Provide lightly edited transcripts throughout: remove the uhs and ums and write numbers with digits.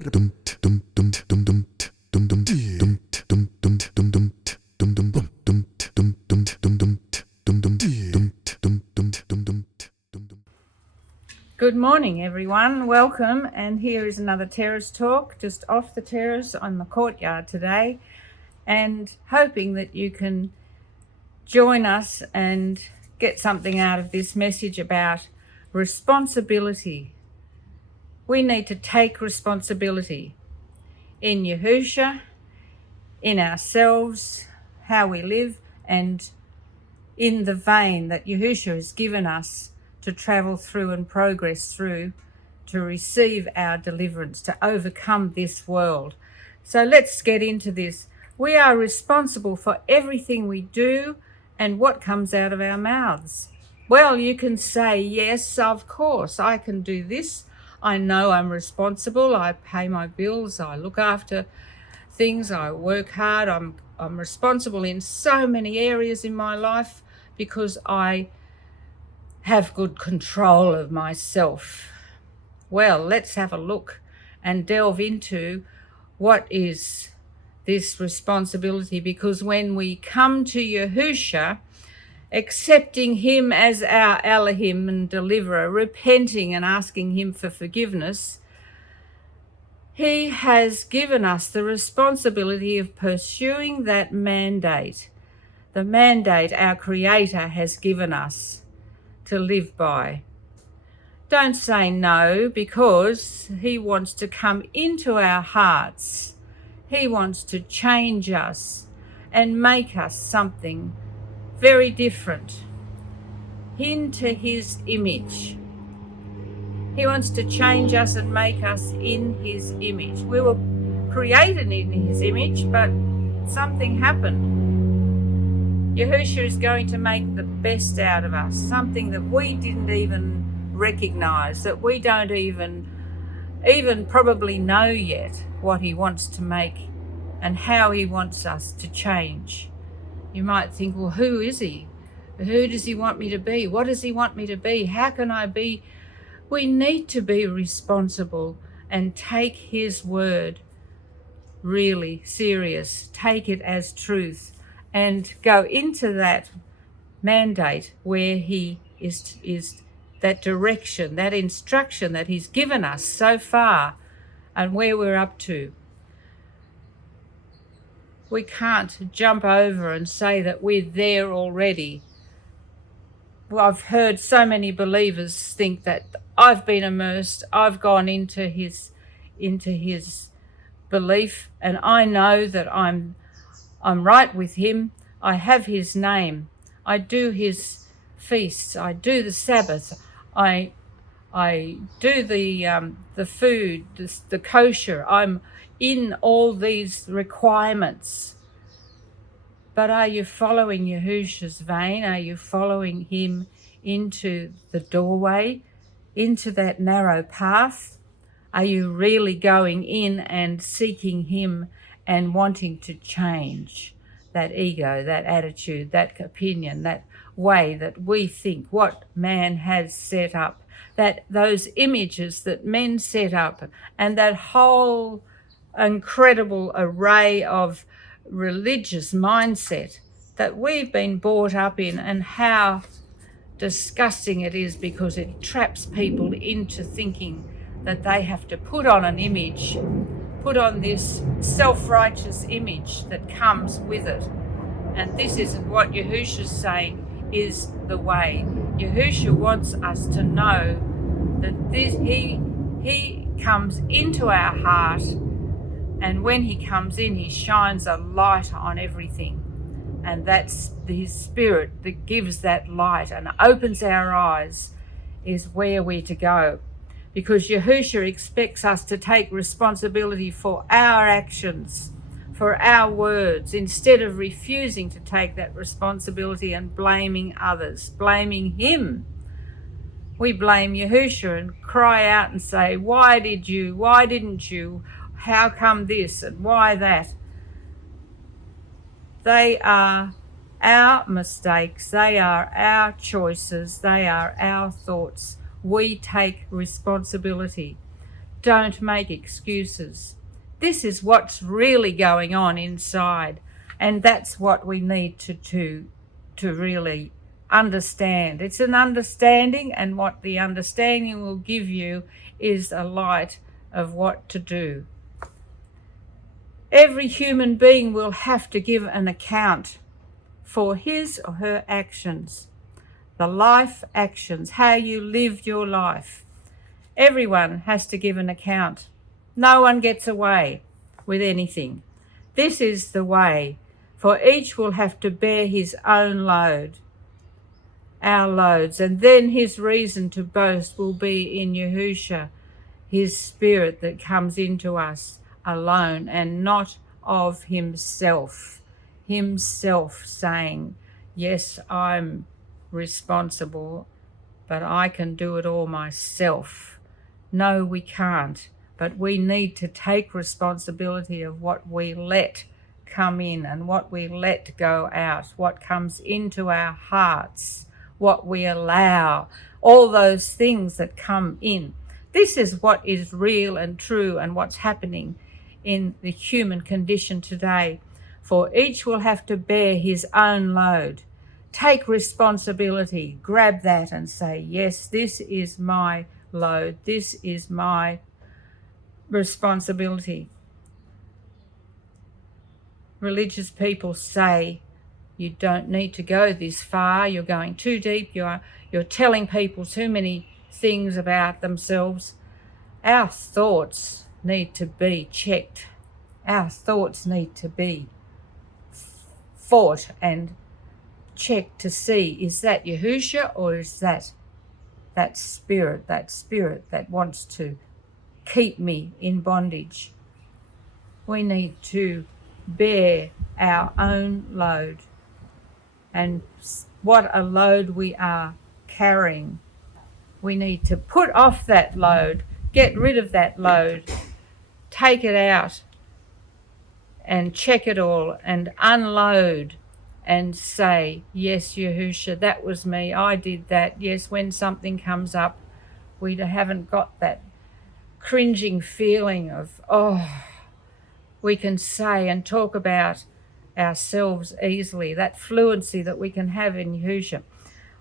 Good morning, everyone. Welcome, and here is another terrace talk, just off the terrace on the courtyard today, and hoping that you can join us and get something out of this message about responsibility. We need to take responsibility in Yahusha, in ourselves, how we live, and in the vein that Yahusha has given us to travel through and progress through, to receive our deliverance, to overcome this world. So let's get into this. We are responsible for everything we do and what comes out of our mouths. Well, you can say, yes, of course, I can do this. I know I'm responsible. I pay my bills. I look after things. I work hard. I'm responsible in so many areas in my life because I have good control of myself. Well, let's have a look and delve into what is this responsibility, because when we come to Yahusha, accepting him as our Elohim and deliverer, repenting and asking him for forgiveness, he has given us the responsibility of pursuing that mandate, the mandate our Creator has given us to live by. Don't say no, because he wants to come into our hearts. He wants to change us and make us something very different into his image. He wants to change us and make us in his image. We were created in his image, but something happened. Yahusha is going to make the best out of us, something that we didn't even recognize, that we don't even probably know yet what he wants to make and how he wants us to change. You might think, well, who is he? Who does he want me to be? What does he want me to be? How can I be? We need to be responsible and take his word really serious. Take it as truth and go into that mandate where he is that direction, that instruction that he's given us so far and where we're up to. We can't jump over and say that we're there already. Well, I've heard so many believers think that I've been immersed, I've gone into his belief, and I know that I'm right with him. I have his name. I do his feasts. I do the Sabbath. I do the food, the kosher. I'm in all these requirements. But are you following Yahusha's vein? Are you following him into the doorway, into that narrow path? Are you really going in and seeking him and wanting to change that ego, that attitude, that opinion, that way that we think, what man has set up, that those images that men set up, and that whole incredible array of religious mindset that we've been brought up in, and how disgusting it is, because it traps people into thinking that they have to put on an image, put on this self-righteous image that comes with it. And this isn't what Yahusha's saying is the way. Yahusha wants us to know that he comes into our heart, and when he comes in, he shines a light on everything. And that's his spirit that gives that light and opens our eyes, is where we're to go. Because Yahusha expects us to take responsibility for our actions, for our words, instead of refusing to take that responsibility and blaming others, blaming him. We blame Yahusha and cry out and say, why didn't you, how come this and why that? They are our mistakes, they are our choices, they are our thoughts. We take responsibility. Don't make excuses. This is what's really going on inside, and that's what we need to really understand. It's an understanding, and what the understanding will give you is a light of what to do. Every human being will have to give an account for his or her actions, the life actions, how you lived your life. Everyone has to give an account. No one gets away with anything. This is the way, for each will have to bear his own load, our loads, and then his reason to boast will be in Yahusha, his spirit that comes into us alone and not of himself. Himself saying, yes, I'm responsible, but I can do it all myself. No, we can't, but we need to take responsibility of what we let come in and what we let go out, what comes into our hearts, what we allow, all those things that come in. This is what is real and true and what's happening in the human condition today. For each will have to bear his own load. Take responsibility, grab that and say, yes, this is my load, this is my responsibility. Religious people say you don't need to go this far, you're going too deep, you're telling people too many things about themselves. Our thoughts need to be checked. Our thoughts need to be fought and checked to see, is that Yahusha or is that spirit that wants to keep me in bondage? We need to bear our own load, and what a load we are carrying. We need to put off that load, get rid of that load, take it out and check it all and unload and say, yes, Yahusha, that was me, I did that. Yes, when something comes up, we haven't got that cringing feeling of, we can say and talk about ourselves easily, that fluency that we can have in Yahusha.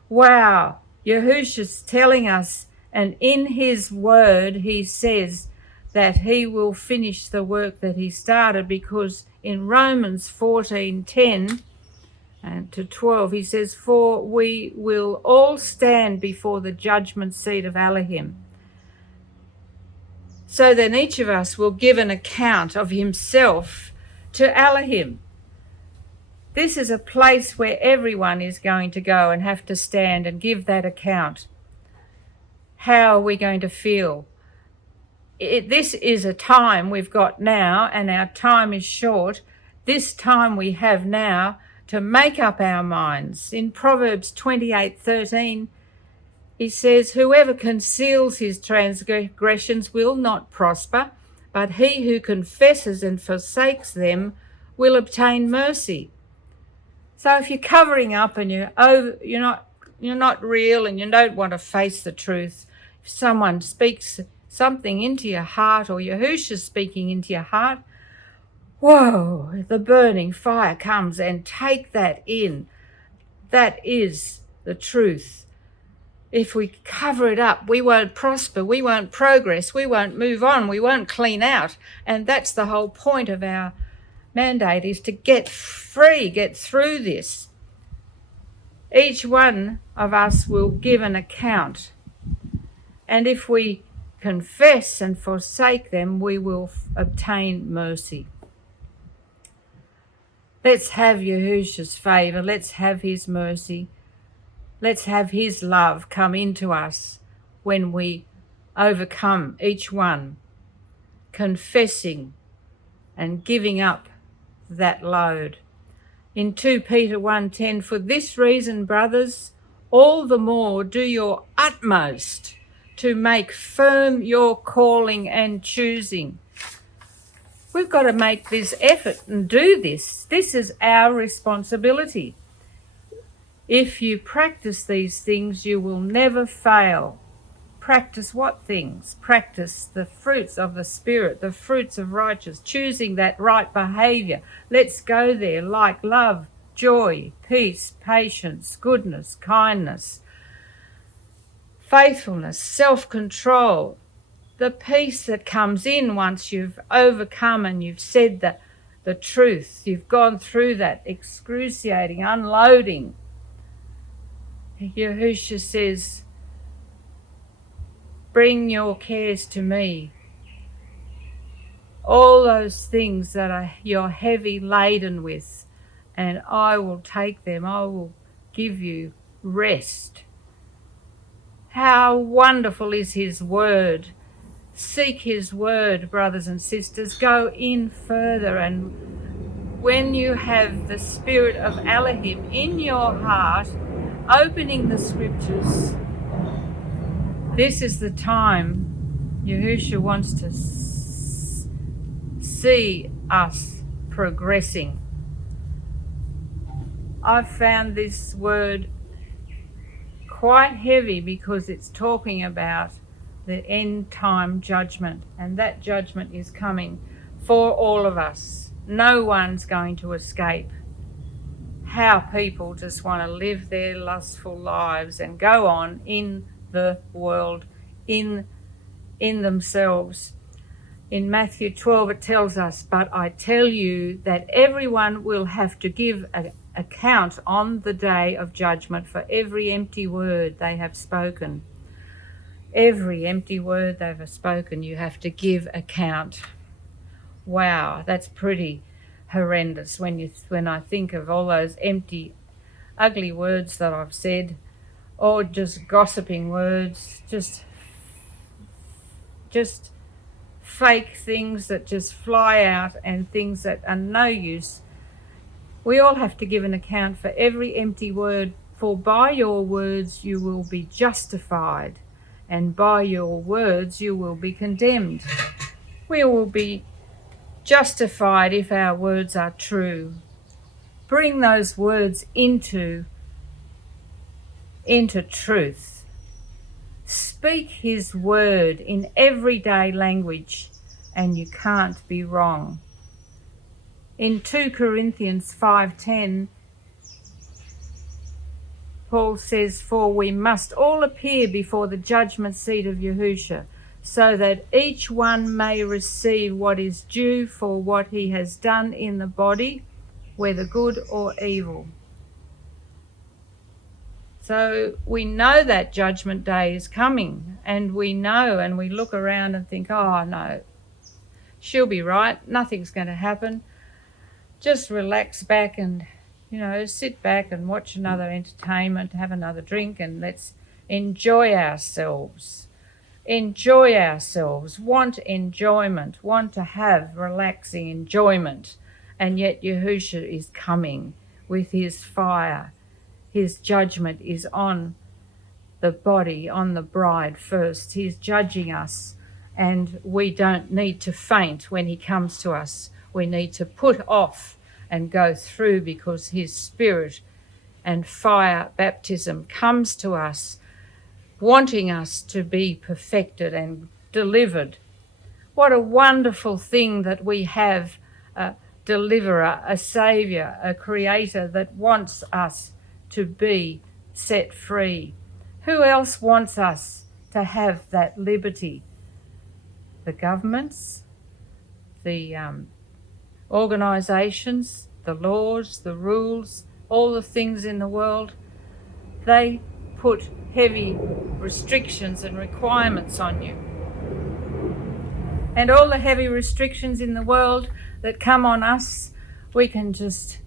Wow, Yahusha's telling us, and in his word he says that he will finish the work that he started, because in Romans 14:10 and to 12 he says, for we will all stand before the judgment seat of Elohim. So then each of us will give an account of himself to Elohim. This is a place where everyone is going to go and have to stand and give that account. How are we going to feel? This is a time we've got now, and our time is short. This time we have now to make up our minds. In Proverbs 28:13, he says, whoever conceals his transgressions will not prosper, but he who confesses and forsakes them will obtain mercy. So if you're covering up and you're not real and you don't want to face the truth, if someone speaks something into your heart, or Yahusha's speaking into your heart, whoa, the burning fire comes, and take that in. That is the truth. If we cover it up, we won't prosper, we won't progress, we won't move on, we won't clean out. And that's the whole point of our mandate, is to get free, get through this. Each one of us will give an account. And if we confess and forsake them, we will obtain mercy. Let's have Yahusha's favour. Let's have his mercy. Let's have his love come into us when we overcome each one, confessing and giving up that load. In 2 Peter 1:10, for this reason, brothers, all the more do your utmost to make firm your calling and choosing. We've got to make this effort and do this. This is our responsibility. If you practice these things, you will never fail. practice what things? Practice the fruits of the Spirit, the fruits of righteousness, choosing that right behaviour. Let's go there, like love, joy, peace, patience, goodness, kindness, faithfulness, self-control. The peace that comes in once you've overcome and you've said the truth. You've gone through that excruciating unloading. Yahusha says, bring your cares to me. All those things that you're heavy laden with, and I will take them. I will give you rest. How wonderful is his word. Seek his word, brothers and sisters. Go in further, and when you have the spirit of Elohim in your heart, opening the scriptures, this is the time Yahusha wants to see us progressing. I've found this word quite heavy because it's talking about the end time judgment, and that judgment is coming for all of us. No one's going to escape. How people just want to live their lustful lives and go on in the world, in themselves. In Matthew 12 it tells us, but I tell you that everyone will have to give an account on the day of judgment for every empty word they have spoken. Every empty word they've spoken, you have to give account. Wow, that's pretty horrendous when I think of all those empty, ugly words that I've said, or just gossiping words, just fake things that just fly out and things that are no use. We all have to give an account for every empty word, for by your words you will be justified, and by your words you will be condemned. We will be justified if our words are true. Bring those words into truth. Speak his word in everyday language, and you can't be wrong. In 2 Corinthians 5:10, Paul says, for we must all appear before the judgment seat of Yahusha, so that each one may receive what is due for what he has done in the body, whether good or evil. So we know that judgment day is coming, and we know, and we look around and think, oh no, she'll be right, nothing's going to happen. Just relax back and, sit back and watch another entertainment, have another drink, and let's enjoy ourselves. Enjoy ourselves, want enjoyment, want to have relaxing enjoyment. And yet Yahusha is coming with his fire. His judgment is on the body, on the bride first. He's judging us, and we don't need to faint when he comes to us. We need to put off and go through, because his spirit and fire baptism comes to us, wanting us to be perfected and delivered. What a wonderful thing that we have a deliverer, a saviour, a creator that wants us to be set free. Who else wants us to have that liberty? The governments, the organisations, the laws, the rules, all the things in the world, they put heavy restrictions and requirements on you. And all the heavy restrictions in the world that come on us, we can just,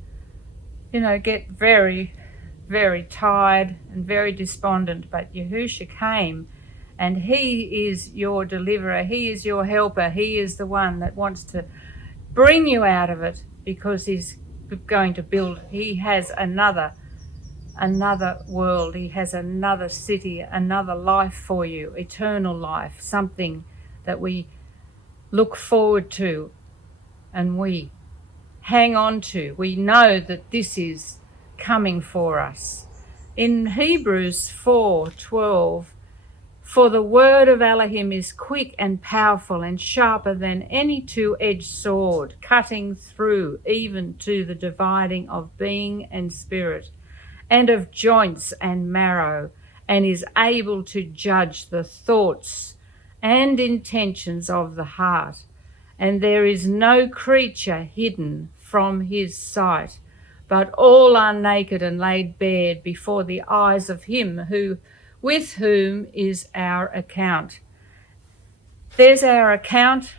get very, very tired and very despondent. But Yahusha came, and he is your deliverer. He is your helper. He is the one that wants to bring you out of it, because he's going to build. He has another world. He has another city, another life for you, eternal life, something that we look forward to and we hang on to. We know that this is coming for us. In Hebrews 4:12, For the word of Elohim is quick and powerful and sharper than any two-edged sword, cutting through even to the dividing of being and spirit, and of joints and marrow, and is able to judge the thoughts and intentions of the heart. And there is no creature hidden from his sight, but all are naked and laid bare before the eyes of him with whom is our account. There's our account.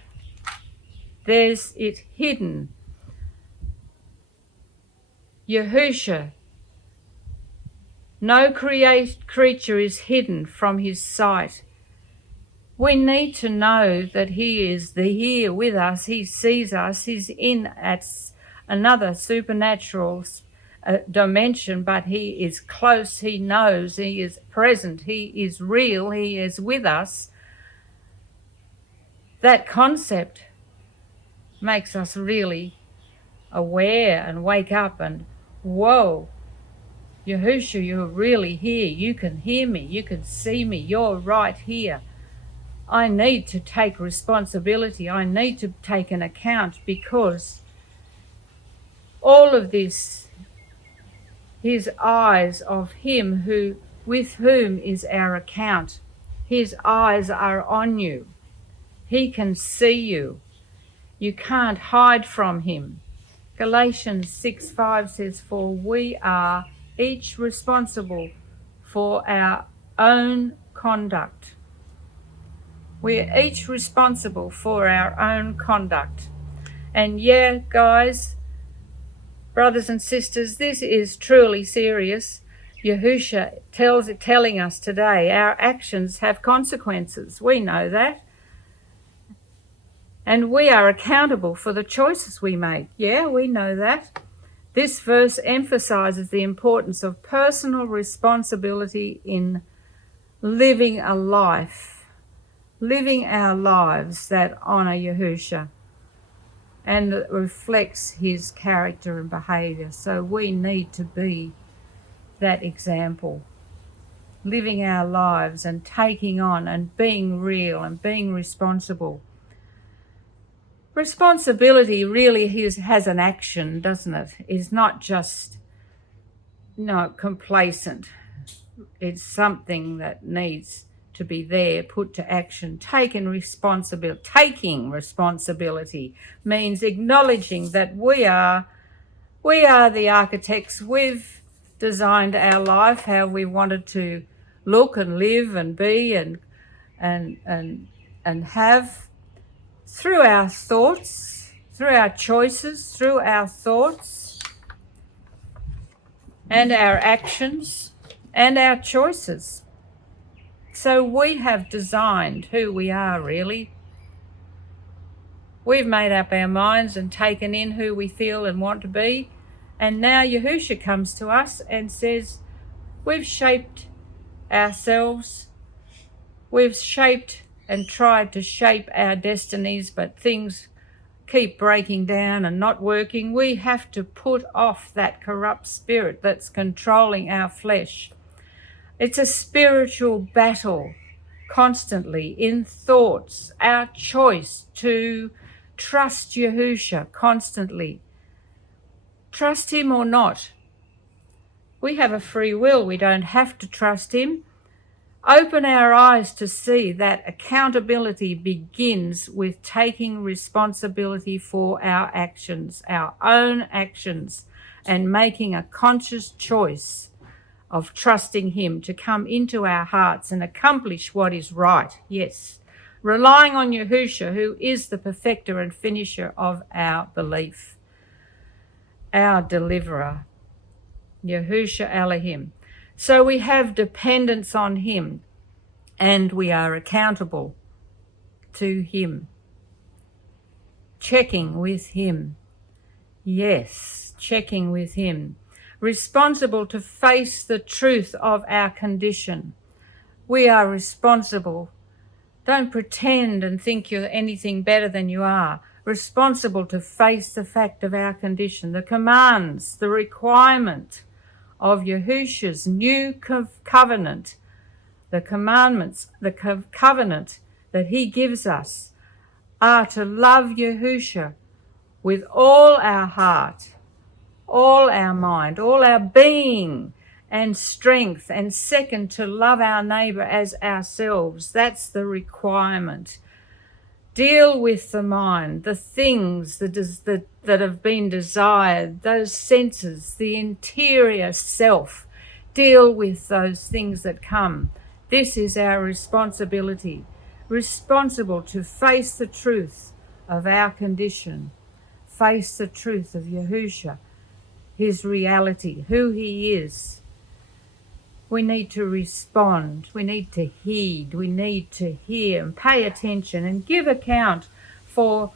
There's it hidden. Yahusha. No creature is hidden from his sight. We need to know that he is here with us. He sees us. He's in at another supernatural dimension, but he is close. He knows. He is present. He is real. He is with us. That concept makes us really aware and wake up and, whoa, Yahusha, you're really here. You can hear me. You can see me. You're right here. I need to take responsibility. I need to take an account, because all of this, his eyes of him with whom is our account. His eyes are on you. He can see you. You can't hide from him. Galatians 6:5 says, for we are each responsible for our own conduct. We're each responsible for our own conduct. And yeah, guys, brothers and sisters, this is truly serious. Yahusha telling us today our actions have consequences. We know that. And we are accountable for the choices we make. Yeah, we know that. This verse emphasizes the importance of personal responsibility in living our lives that honor Yahusha and that reflects his character and behavior. So we need to be that example, living our lives and taking on and being real and being responsible. Responsibility really has an action, doesn't it? It's not just complacent. It's something that needs to be there, put to action. Taking responsibility means acknowledging that we are the architects. We've designed our life how we wanted to look and live and be and have, through our thoughts, through our choices, through our thoughts and our actions and our choices. So we have designed who we are, really. We've made up our minds and taken in who we feel and want to be. And now Yahusha comes to us and says, we've shaped ourselves. We've shaped and tried to shape our destinies, but things keep breaking down and not working. We have to put off that corrupt spirit that's controlling our flesh. It's a spiritual battle constantly in thoughts, our choice to trust Yahusha constantly. Trust him or not. We have a free will. We don't have to trust him. Open our eyes to see that accountability begins with taking responsibility for our actions, our own actions, and making a conscious choice of trusting him to come into our hearts and accomplish what is right. Yes, relying on Yahusha, who is the perfecter and finisher of our belief, our deliverer, Yahusha Elohim. So we have dependence on him, and we are accountable to him, checking with him. Yes, checking with him. Responsible to face the truth of our condition. We are responsible. Don't pretend and think you're anything better than you are. Responsible to face the fact of our condition, the commands, the requirement of Yahusha's new covenant The commandments, the covenant that he gives us are to love Yahusha with all our heart, all our mind, all our being and strength, and second, to love our neighbour as ourselves. That's the requirement. Deal with the mind, the things that have been desired, those senses, the interior self. Deal with those things that come. This is our responsibility. Responsible to face the truth of our condition, face the truth of Yahusha, his reality, who he is. We need to respond, we need to heed, we need to hear and pay attention and give account to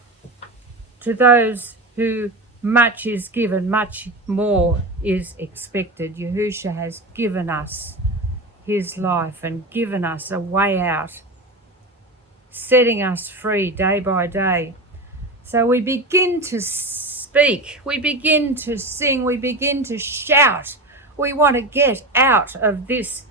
those who much is given, much more is expected. Yahusha has given us his life and given us a way out, setting us free day by day. So we begin to speak, we begin to sing, we begin to shout. We want to get out of this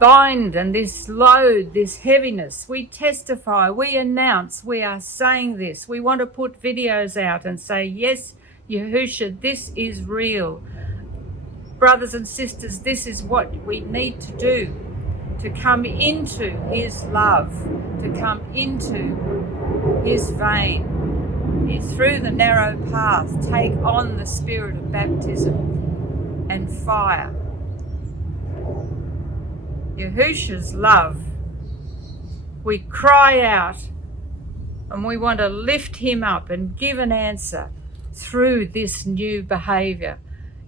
bind and this load, this heaviness. We testify, we announce, we are saying this. We want to put videos out and say, yes, Yahusha, this is real. Brothers and sisters, this is what we need to do to come into his love, to come into his vein. Through the narrow path, take on the spirit of baptism and fire. Yahusha's love, we cry out and we want to lift him up and give an answer through this new behaviour.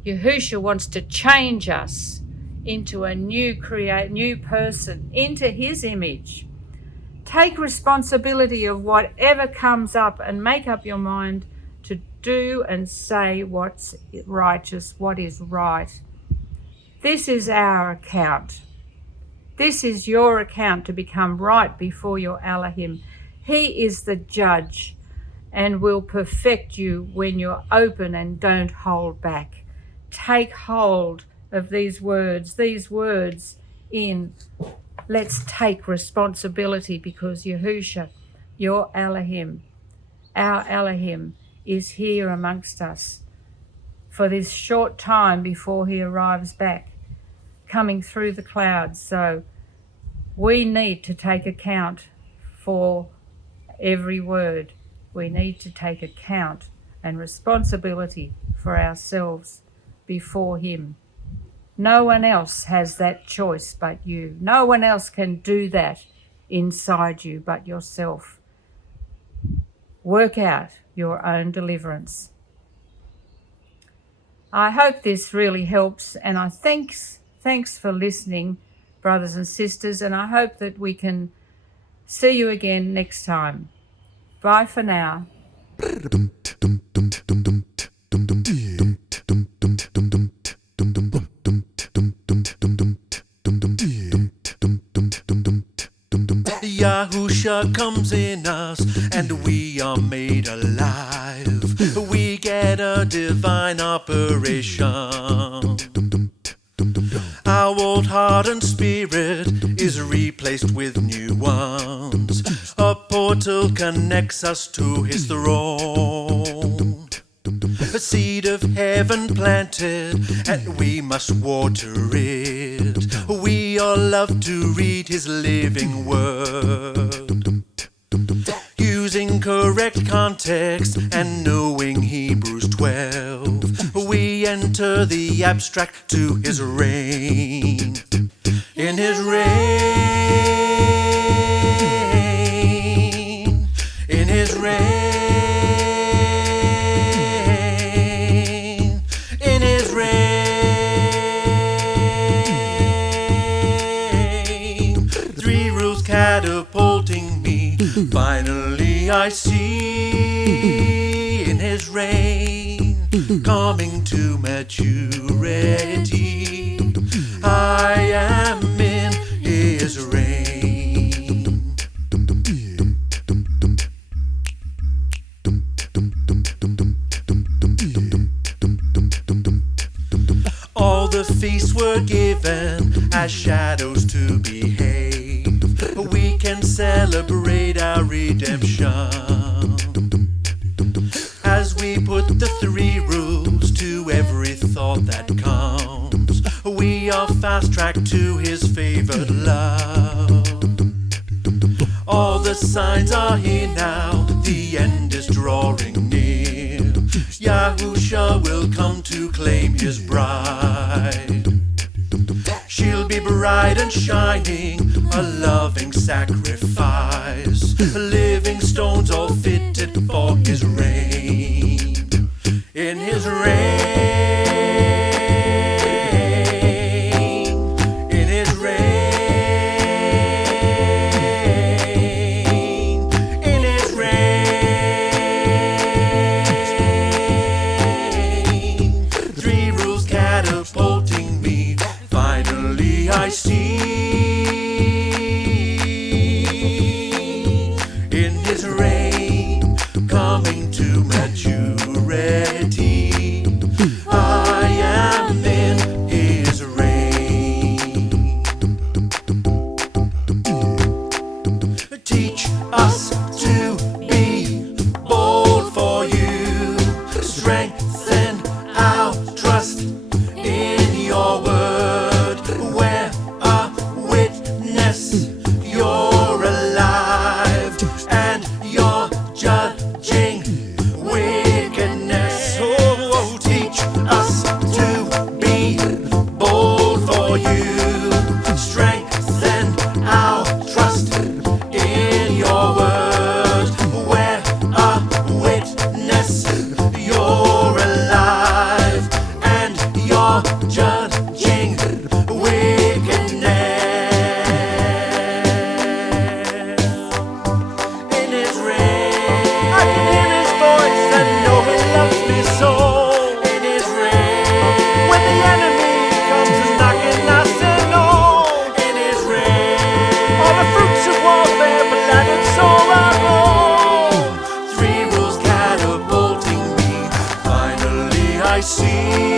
Yahusha wants to change us into a new person, into his image. Take responsibility of whatever comes up and make up your mind to do and say what's righteous, what is right. This is our account. This is your account to become right before your Elohim. He is the judge and will perfect you when you're open and don't hold back. Take hold of these words in. Let's take responsibility, because Yahusha, your Elohim, our Elohim, is here amongst us for this short time before he arrives back, coming through the clouds. So we need to take account for every word. We need to take account and responsibility for ourselves before him. No one else has that choice but you. No one else can do that inside you but yourself. Work out your own deliverance. I hope this really helps, and I thanks for listening, brothers and sisters, and I hope that we can see you again next time. Bye for now. Yahusha comes in us, and we are made alive. We get a divine operation. Our old heart and spirit is replaced with new ones. A portal connects us to his throne. A seed of heaven planted, and we must water it. We all love to read his living word. Using correct context and knowing Hebrews 12, we enter the abstract to his reign. In his reign, in his reign. Catapulting me, finally I see in his reign, coming to maturity. I am in his reign. All the feasts were given as shadows to behave. we can celebrate our redemption. As we put the 3 rules to every thought that comes, we are fast-tracked to his favored love. All the signs are here now, the end is drawing near. Yahusha will come to claim his bride. She'll be bright and shining, a loving sacrifice, living stones all fitted for his reign. In his reign, in his reign, in his reign. 3 rules catapulting me, finally I see. In his reign, coming to maturity, I am in his reign. Teach us to be bold for you, strengthen our trust in your word. We're a witness, you're alive, and you're judging wickedness. Oh, teach us to be bold for you, strengthen our trust in your word. We're a witness, you're alive, and you're judging wickedness. In his reign, I can hear his voice and know he loves me so. In his reign, when the enemy comes and knocking, I say no. In his reign, all the fruits of warfare, blood and soul are home. 3 rules catapulting me, finally I see.